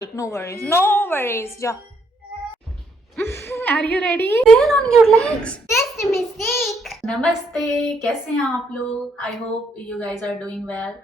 No worries, no worries. Ja. Are you ready? Stand on your legs. That's a mistake. नमस्ते, कैसे हैं आप लोग? I hope you guys are doing well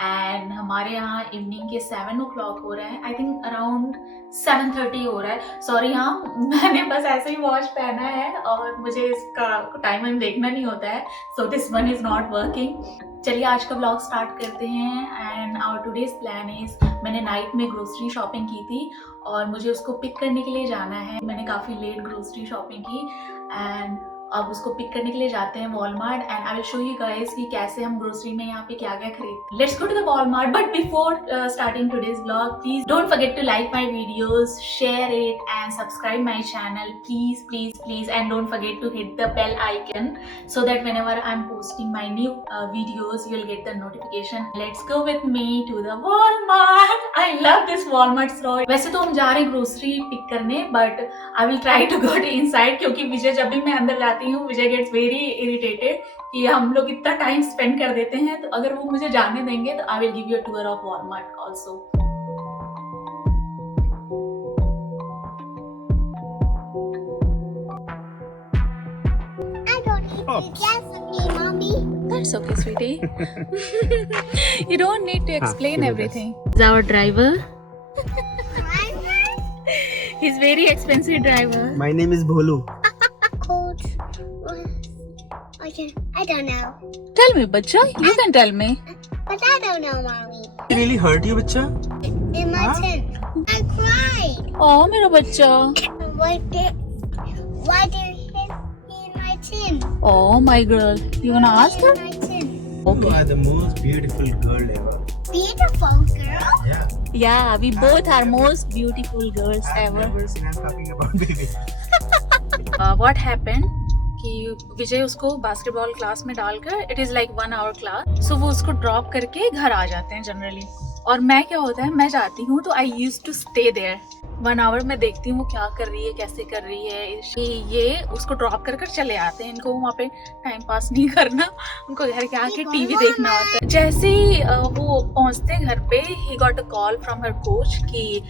and हमारे यहाँ evening के 7 o'clock हो रहे हैं. आई थिंक अराउंड 7:30 हो रहा है. सॉरी, हाँ मैंने बस ऐसे ही वॉच पहना है और मुझे इसका टाइम देखना नहीं होता है, so this one is not working. चलिए आज का ब्लॉग स्टार्ट करते हैं and our today's plan is, मैंने नाइट में ग्रोसरी शॉपिंग की थी और मुझे उसको पिक करने के लिए जाना है. मैंने काफ़ी लेट ग्रोसरी शॉपिंग की एंड अब उसको पिक करने के लिए जाते हैं Walmart and I will show you guys कि कैसे हम ग्रोसरी में यहाँ पे क्या क्या खरीद. Let's go to the Walmart, but before starting today's blog please don't forget to like my videos, share it and subscribe my channel please please please, and don't forget to hit the bell icon so that whenever I'm posting my new videos you'll get the notification. Let's go with me to the Walmart. I love this Walmart store. वैसे तो हम जा रहे हैं grocery pick करने, but I will try to go to inside क्योंकि विजय जब भी मैं अंदर जाती हूँ विजय गेट्स वेरी इरिटेटेड कि हम लोग इतना टाइम स्पेंड कर देते हैं. तो अगर वो मुझे जाने देंगे तो I will give you a tour of Walmart also. I don't need to guess with me, Mommy. That's okay, sweetie. You don't need to explain everything. He's our driver. He's very expensive driver. My name is Bholu. Coach. Okay, I don't know. Tell me, bacha. You can tell me. But I don't know, Mommy. It really hurt you, bachcha? In my chin. I cried. Oh, मेरा बच्चा. Why did you hit me in my chin? Oh, my girl. You wanna ask her? In my chin. You are the most beautiful girl ever. Beautiful girl. Yeah. Yeah, we both are most beautiful girls I've ever. never seen us talking about baby. What happened? कि विजय उसको basketball class में डालकर, it is like 1 hour class, so वो उसको drop करके घर आ जाते हैं जनरली. और मैं क्या होता है, मैं जाती हूँ तो I use to stay there 1 hour. मैं देखती हूँ वो क्या कर रही है, कैसे कर रही है. ये उसको ड्रॉप कर चले आते हैं. इनको वहाँ पे टाइम पास नहीं करना, उनको घर के आके टीवी देखना होता है. जैसे ही वो पहुँचते हैं घर पे, he got a call from her coach कि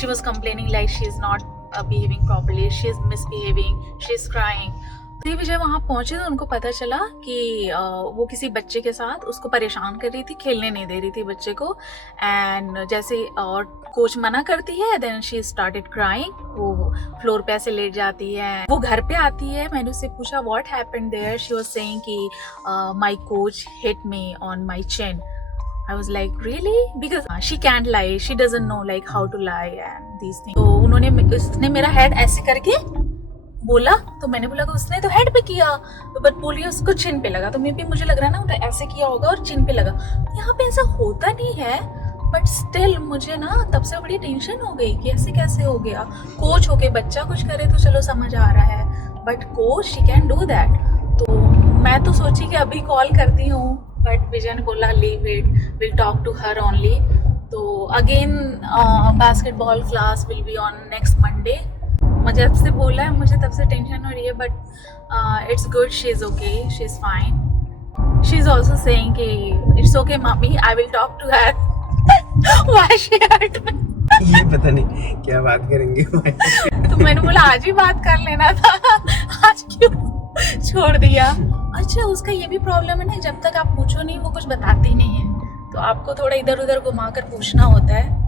she was complaining like she is not behaving properly, she is misbehaving, she is crying. तो विजय वहाँ पहुंचे तो उनको पता चला कि वो किसी बच्चे के साथ उसको परेशान कर रही थी, खेलने नहीं दे रही थी बच्चे को. एंड जैसे और कोच मना करती है, देन शी स्टार्टेड क्राइंग. वो फ्लोर पे ऐसे लेट जाती है. वो घर पे आती है, मैंने उससे पूछा what happened there. She was saying कि my coach hit me on my chin. I was like, really? Because she can't lie. She doesn't know like how to lie and these things. तो उसने मेरा head ऐसे करके बोला, तो मैंने बोला कि उसने तो हेड पे किया, तो बट बोली उसको चिन पे लगा. तो मे भी मुझे लग रहा है ना ऐसे किया होगा और चिन पे लगा. यहाँ पे ऐसा होता नहीं है, बट स्टिल मुझे ना तब से बड़ी टेंशन हो गई कि ऐसे कैसे हो गया. कोच होके बच्चा कुछ करे तो चलो समझ आ रहा है, but coach she can do that. तो मैं तो सोची कि अभी कॉल करती हूँ, बट विजय ने बोला leave it, will talk to her only. तो again basketball class will be on next Monday. मुझे अब से बोला है, मुझे तब से टेंशन हो रही है, but it's good, she is okay, she is fine. She is also saying कि it's okay mummy, I will talk to her. Why she hurt me. ये पता नहीं क्या बात करेंगे. तो मैंने बोला आज ही बात कर लेना था, आज क्यों छोड़ दिया. अच्छा, उसका ये भी प्रॉब्लम है ना, जब तक आप पूछो नहीं वो कुछ बताती नहीं है, तो आपको थोड़ा इधर उधर घुमा कर पूछना होता है.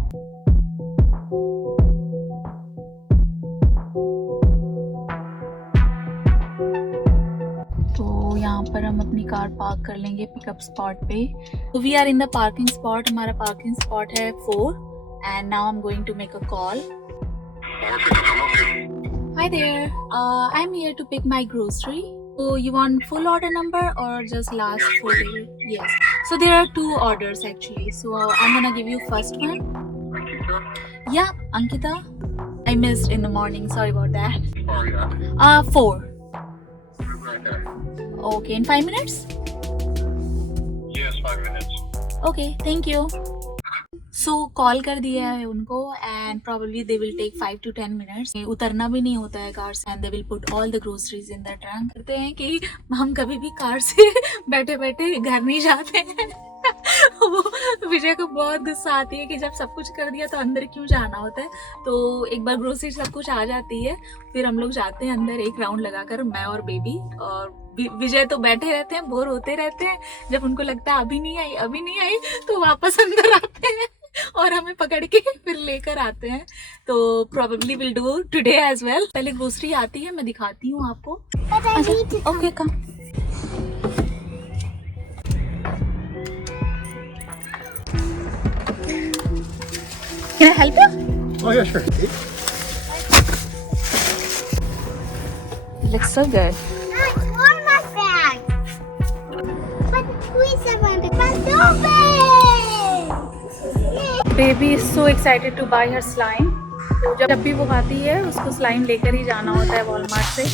तो यहाँ पर हम अपनी कार पार्क कर लेंगे पिकअप स्पॉट पे. तो we are in the parking spot. हमारा पार्किंग स्पॉट है 4 and now I am going to make a call. Hi there, I'm here to pick my grocery. So you want full order number or just last 4 days? Yes. So there are 2 orders actually. So I'm gonna give you first one. Ankita? Yeah, Ankita. I missed in the morning. Sorry about that. Oh, yeah. 4. Right there. Okay, in 5 minutes? Yes, 5 minutes. Okay, thank you. So call कर दिया है उनको and probably they will take 5 to 10 minutes. उतरना भी नहीं होता है car से and they will put all the groceries in the trunk. कहते हैं कि हम कभी भी कार से बैठे बैठे घर नहीं जाते हैं. तो विजय को बहुत गुस्सा आती है कि जब सब कुछ कर दिया तो अंदर क्यों जाना होता है। तो एक बार ग्रोसरी सब कुछ आ जाती है, फिर हम लोग जाते हैं अंदर एक राउंड लगाकर, मैं और बेबी। और विजय तो बैठे रहते हैं, बोर होते रहते हैं। जब उनको लगता है अभी नहीं आई तो वापस अंदर आते हैं और हमें पकड़ के फिर लेकर आते हैं। तो probably will do today as well. पहले ग्रोसरी आती है, मैं दिखाती हूँ आपको। But I need to okay come. Can I help you? Oh, yeah, sure. Looks so good. not for my bag. But please, I want to but open. Baby is so excited to buy her slime. तो जब भी वो आती है उसको slime लेकर ही जाना होता है वॉलमार्ट से।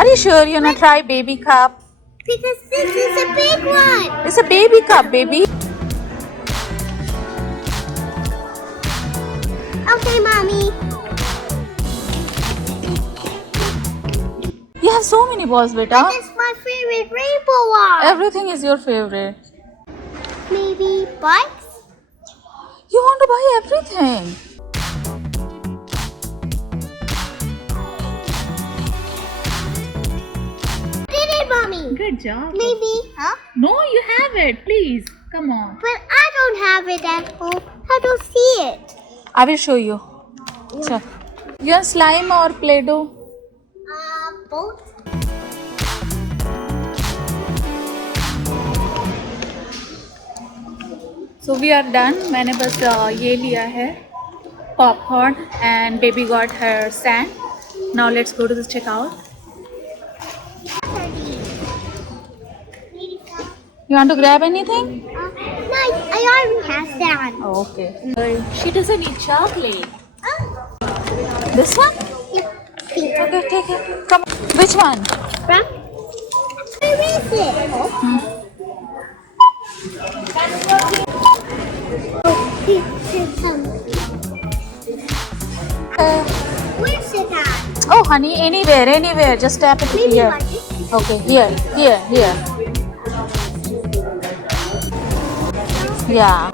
Are you sure you're gonna try baby cup? Because this is a big one. It's a baby cup, baby. Okay, Mommy. You have so many balls, beta. This is my favorite rainbow one. Everything is your favorite. Maybe bikes? You want to buy everything. Did it, Mommy? Good job. Maybe. Huh? No, you have it. Please, come on. But I don't have it at home. I don't see it. I will show you. Sure. You want slime or Play-Doh? Both. So we are done. मैंने बस ये लिया है popcorn and baby got her sand. Now let's go to the checkout. You want to grab anything? No, I already have that. Oh, okay. She doesn't eat chocolate. This one? Pink. Okay, take it. Come. Which one? From? Where is it? Oh, here's some. Where's it at? Oh, honey, anywhere. Just tap it Maybe here. like this. Okay, here. Yeah. There? Yeah.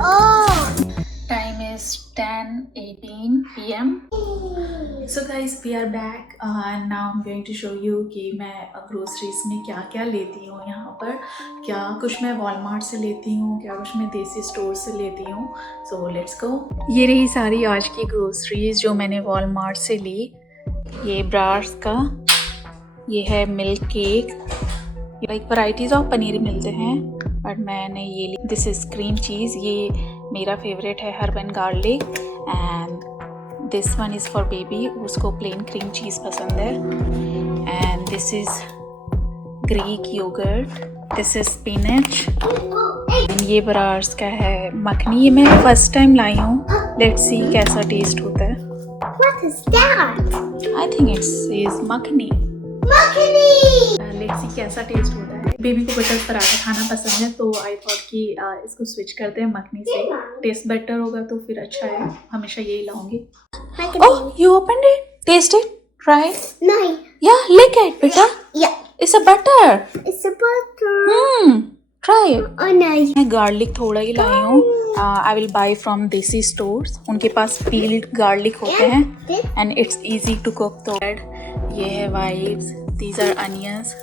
Oh. Time is 10:18 p.m. So guys, we are back and now I'm going to show you कि मैं groceries में क्या क्या लेती हूँ यहाँ पर। क्या कुछ मैं वॉलमार्ट से लेती हूँ, क्या कुछ मैं देसी स्टोर से लेती हूँ। So let's go. ये रही सारी आज की ग्रोसरीज जो मैंने वॉलमार्ट से ली। ये ब्रार्स का, ये है milk cake, like varieties of paneer मिलते हैं बट मैंने ये ली। दिस इज़ क्रीम चीज़, ये मेरा फेवरेट है herb and garlic. And this one is for baby, उसको प्लेन क्रीम चीज़ पसंद है। And this is Greek yoghurt, this is spinach. And ये ब्रार्स का है मखनी, ये मैं फर्स्ट टाइम लाई हूँ। लेट्स सी कैसा टेस्ट होता है। What is that? I think it's is makhani. Macaroni! Let's see कैसा टेस्ट होता है। बेबी को बटर पराठा खाना पसंद है तो आई थॉट कि इसको स्विच करते हैं मखनी से, टेस्ट बेटर होगा तो फिर अच्छा है। हमेशा यही लाऊंगी। Oh, you opened it, taste it, try it. No. या लिक इट बेटा, Yeah. It's a butter. It's a butter. Try it. Oh no. मैं गार्लिक थोड़ा ही लाई हूँ। I will buy from desi stores, उनके पास पील्ड गार्लिक होते हैं and it's easy to cook. तो ये है vibes, these are onions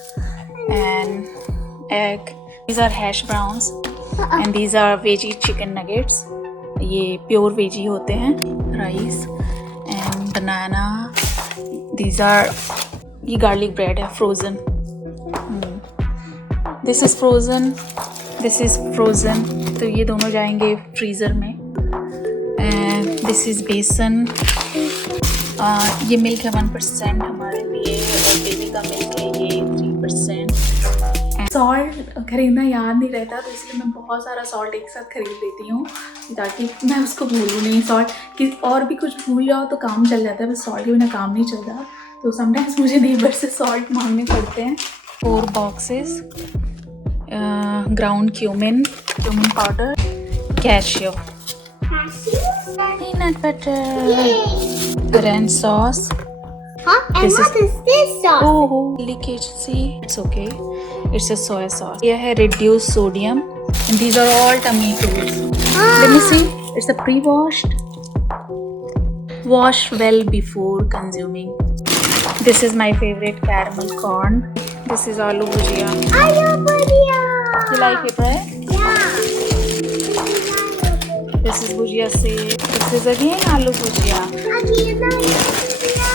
and egg, these are hash browns and these are veggie chicken nuggets. ये प्योर वेजी होते हैं। Rice and banana, these are, ये गार्लिक ब्रेड है frozen. This is frozen, this is frozen, तो ये दोनों जाएंगे freezer में। एंड दिस इज़ बेसन, ये मिल्क है 1% हमारे लिए और बेबी का मिल्क है ये 3%। सॉल्ट खरीदना याद नहीं रहता तो इसलिए मैं बहुत सारा सॉल्ट एक साथ खरीद लेती हूँ ताकि मैं उसको भूलूँ नहीं। सॉल्ट कि और भी कुछ भूल जाओ तो काम चल जाता है, बस सॉल्ट के बिना काम नहीं चलता। तो समटाइम्स मुझे नेबर से सॉल्ट मांगने पड़ते हैं। 4 boxes ground cumin powder, cashew, peanut butter, ranch sauce. Huh? And This what is this sauce? Oh, leakage. See, it's okay. It's a soy sauce. Here है reduced sodium, and these are all tomatoes. Let me see. It's a pre-washed. Wash well before consuming. This is my favorite caramel corn. This is aloo bhujia. Ayurveda. You like it, right? Yeah. This is bhujia se. This is again aloo bhujia.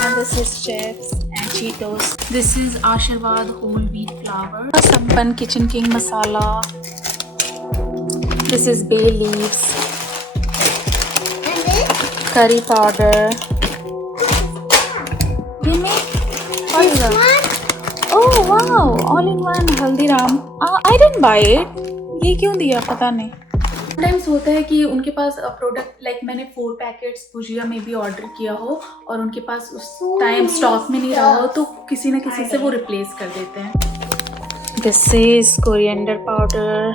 And this is chips and Cheetos. This is Ashirwad whole wheat flour. Sampan Kitchen King masala. This is bay leaves. And this? Curry powder. Give me. What is that? One? Oh wow! All in one Haldiram. I didn't buy it. ये क्यों दिया पता नहीं. Sometimes होता है कि उनके पास product like मैंने 4 पैकेट्स भुजिया में भी ऑर्डर किया हो और उनके पास उस टाइम स्टॉक में नहीं रहा हो तो किसी न किसी से वो रिप्लेस कर देते हैं. This is coriander powder.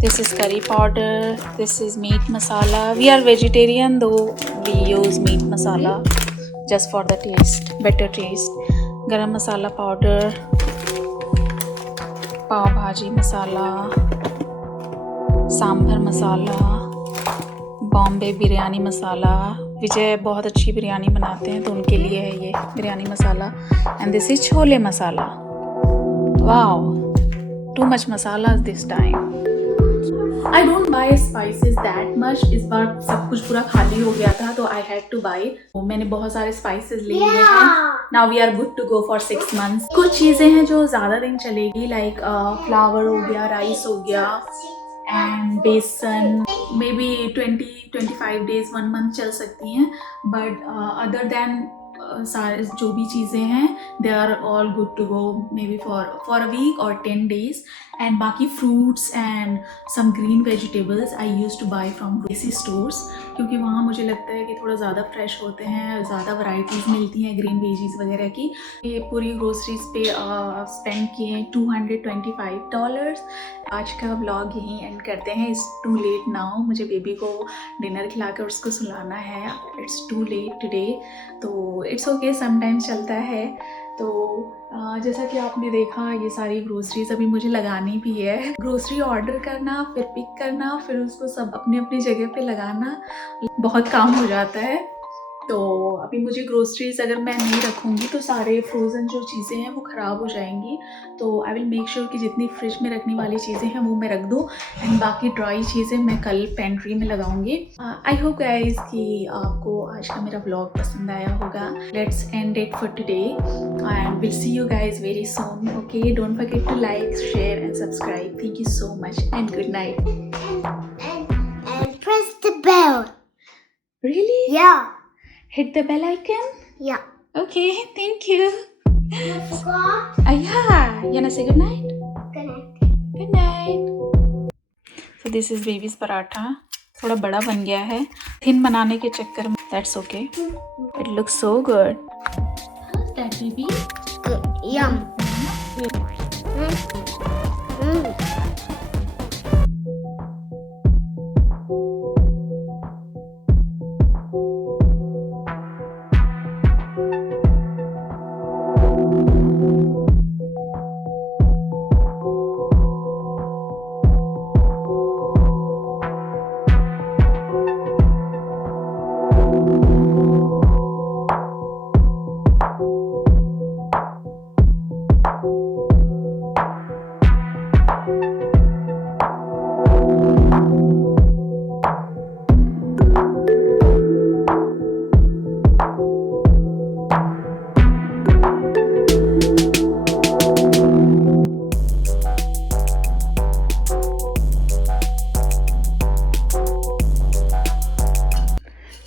This is curry powder. This is meat masala. We are vegetarian though we use meat masala just for the taste, better taste. Garam masala powder, पाव भाजी मसाला, सांभर मसाला, बॉम्बे बिरयानी मसाला. विजय बहुत अच्छी बिरयानी बनाते हैं तो उनके लिए है ये biryani masala. And this is chole masala. Wow, too much masala this time. I don't buy spices that much. इस बार सब कुछ पूरा खाली हो गया था तो आई हैड टू बाय. मैंने बहुत सारे स्पाइसेस ले लिए हैं. Now we are good to go for 6 months. कुछ चीज़ें हैं जो ज़्यादा दिन चलेगी लाइक फ्लावर हो गया, राइस हो गया एंड बेसन मे बी 20-25 days 1 month चल सकती हैं. बट अदर देन सारे जो भी चीज़ें हैं they are all good to go maybe for a week और 10 days. एंड बाकी fruits and some green vegetables I use to buy from grocery stores क्योंकि वहाँ मुझे लगता है कि थोड़ा ज़्यादा फ्रेश होते हैं, ज़्यादा वैरायटीज़ मिलती हैं ग्रीन वेजीज वगैरह की. ये पूरी ग्रोसरीज पे स्पेंड किए $225. आज का व्लॉग यहीं एंड करते हैं. It's too late now. मुझे बेबी को डिनर खिलाकर उसको सुलाना है. इट्स टू लेट टुडे तो इट्स ओके, समटाइम्स चलता है. तो जैसा कि आपने देखा ये सारी ग्रोसरीज अभी मुझे लगानी भी है. ग्रोसरी ऑर्डर करना, फिर पिक करना, फिर उसको सब अपनी अपनी जगह पे लगाना, बहुत काम हो जाता है. तो अभी मुझे ग्रोसरीज अगर मैं नहीं रखूँगी तो सारे फ्रोज़न जो चीज़ें हैं वो ख़राब हो जाएंगी. तो आई विल मेक श्योर कि जितनी फ्रिज में रखने वाली चीज़ें हैं वो मैं रख दूँ एंड बाकी ड्राई चीज़ें मैं कल पेंट्री में लगाऊंगी. आई होप गाइस कि आपको आज का मेरा व्लॉग पसंद आया होगा. Let's end it for today and will see you guys very soon. Okay, don't forget to like, share and subscribe. Thank you so much and good night. And press the bell. Really? Yeah. Hit the bell icon? Yeah. Okay, thank you. I forgot. Yeah, you wanna say good night? Good night. Good night. So this is baby's paratha. थोड़ा बड़ा बन गया है thin बनाने के चक्कर में. That's okay. It looks so good. How's that, baby? Good. Yum.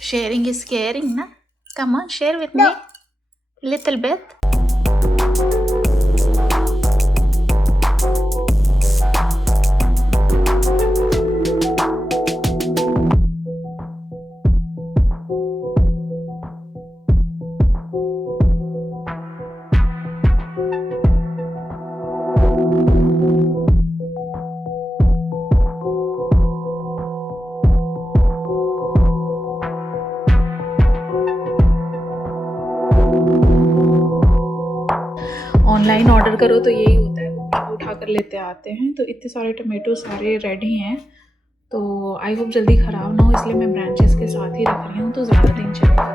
Sharing is caring, na? Come on, share with me. Little bit. Online order करो तो यही होता है, वो कुछ उठा कर लेते आते हैं। तो इतने सारे टमाटो सारे रेडी हैं, तो आई होप जल्दी ख़राब ना हो, इसलिए मैं ब्रांचेस के साथ ही रख रही हूँ तो ज़्यादा दिन चलेगा।